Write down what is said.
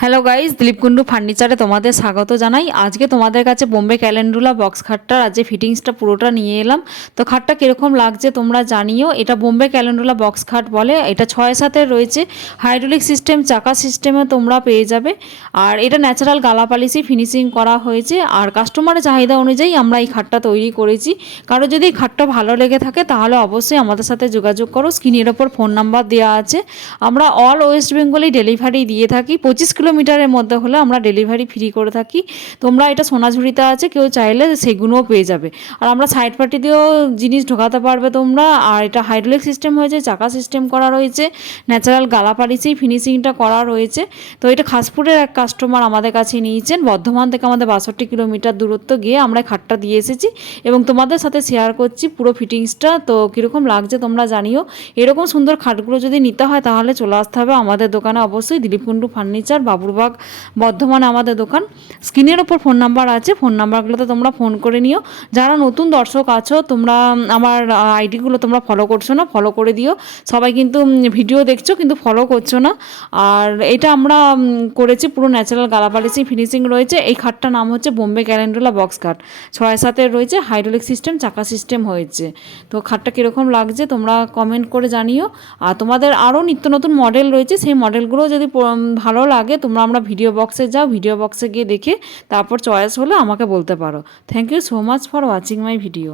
Hello guys, Dilip Kundu ফার্নিচারে তোমাদের স্বাগত জানাই। আজকে তোমাদের কাছে বোম্বে ক্যালেন্ডুলা বক্স খাটটার আজকে ফিটিংসটা পুরোটা নিয়ে এলাম। তো খাটটা কীরকম লাগছে তোমরা জানিও। এটা বোম্বে ক্যালেন্ডুলা বক্স খাট বলে। এটা 6-7 রয়েছে, হাইড্রোলিক সিস্টেম, চাকা সিস্টেমে তোমরা পেয়ে যাবে। আর এটা ন্যাচারাল গালা পালিশি ফিনিশিং করা হয়েছে। আর কাস্টমারের চাহিদা অনুযায়ী আমরা এই খাটটা তৈরি করেছি। কারো যদি এই খাটটা ভালো লেগে থাকে তাহলে অবশ্যই আমাদের সাথে যোগাযোগ করো। স্ক্রিনের ওপর ফোন নাম্বার দেওয়া আছে। আমরা অল ওয়েস্ট বেঙ্গলেই ডেলিভারি দিয়ে থাকি। 25 কিলোমিটারের মধ্যে হলে আমরা ডেলিভারি ফ্রি করে থাকি। তোমরা এটা সোনাঝুরিতে আছে, কেউ চাইলে সেগুলোও পেয়ে যাবে। আর আমরা সাইড পার্টি দিয়েও জিনিস ঢোকাতে পারবে তোমরা। আর এটা হাইড্রোলিক সিস্টেম হয়েছে, চাকা সিস্টেম করা রয়েছে, ন্যাচারাল গালা পালিশেই ফিনিশিংটা করা রয়েছে। তো এটা খাসপুরের এক কাস্টমার আমাদের কাছে নিয়েছেন। বর্ধমান থেকে আমাদের 62 কিলোমিটার দূরত্ব গিয়ে আমরা খাটটা দিয়ে এসেছি এবং তোমাদের সাথে শেয়ার করছি পুরো ফিটিংসটা। তো কীরকম লাগছে তোমরা জানিও। এরকম সুন্দর খাটগুলো যদি নিতে হয় তাহলে চলে আসতে হবে আমাদের দোকানে। অবশ্যই দিলীপ কুন্ডু ফার্নিচার, বাবুরবাগ, বর্ধমানে আমাদের দোকান। স্ক্রিনের ওপর ফোন নাম্বার আছে, ফোন নাম্বারগুলোতে তোমরা ফোন করে নিও। যারা নতুন দর্শক আছো তোমরা আমার আইডিগুলো তোমরা ফলো করছো না, ফলো করে দিও। সবাই কিন্তু ভিডিও দেখছো কিন্তু ফলো করছো না। আর এটা আমরা করেছি পুরো ন্যাচারাল গালা পালিশি ফিনিশিং রয়েছে। এই খাটটার নাম হচ্ছে বোম্বে ক্যালেন্ডুলা বক্স খাট। 6-7 রয়েছে, হাইড্রোলিক সিস্টেম, চাকা সিস্টেম হয়েছে। তো খাটটা কীরকম লাগছে তোমরা কমেন্ট করে জানিও। আর তোমাদের আরও নিত্য নতুন মডেল রয়েছে, সেই মডেলগুলো যদি ভালো লাগে তোমরা আমরা ভিডিও বক্সে যাও, ভিডিও বক্সে গিয়ে দেখে তারপর চয়েস হলে আমাকে বলতে পারো। Thank you so much for watching my video.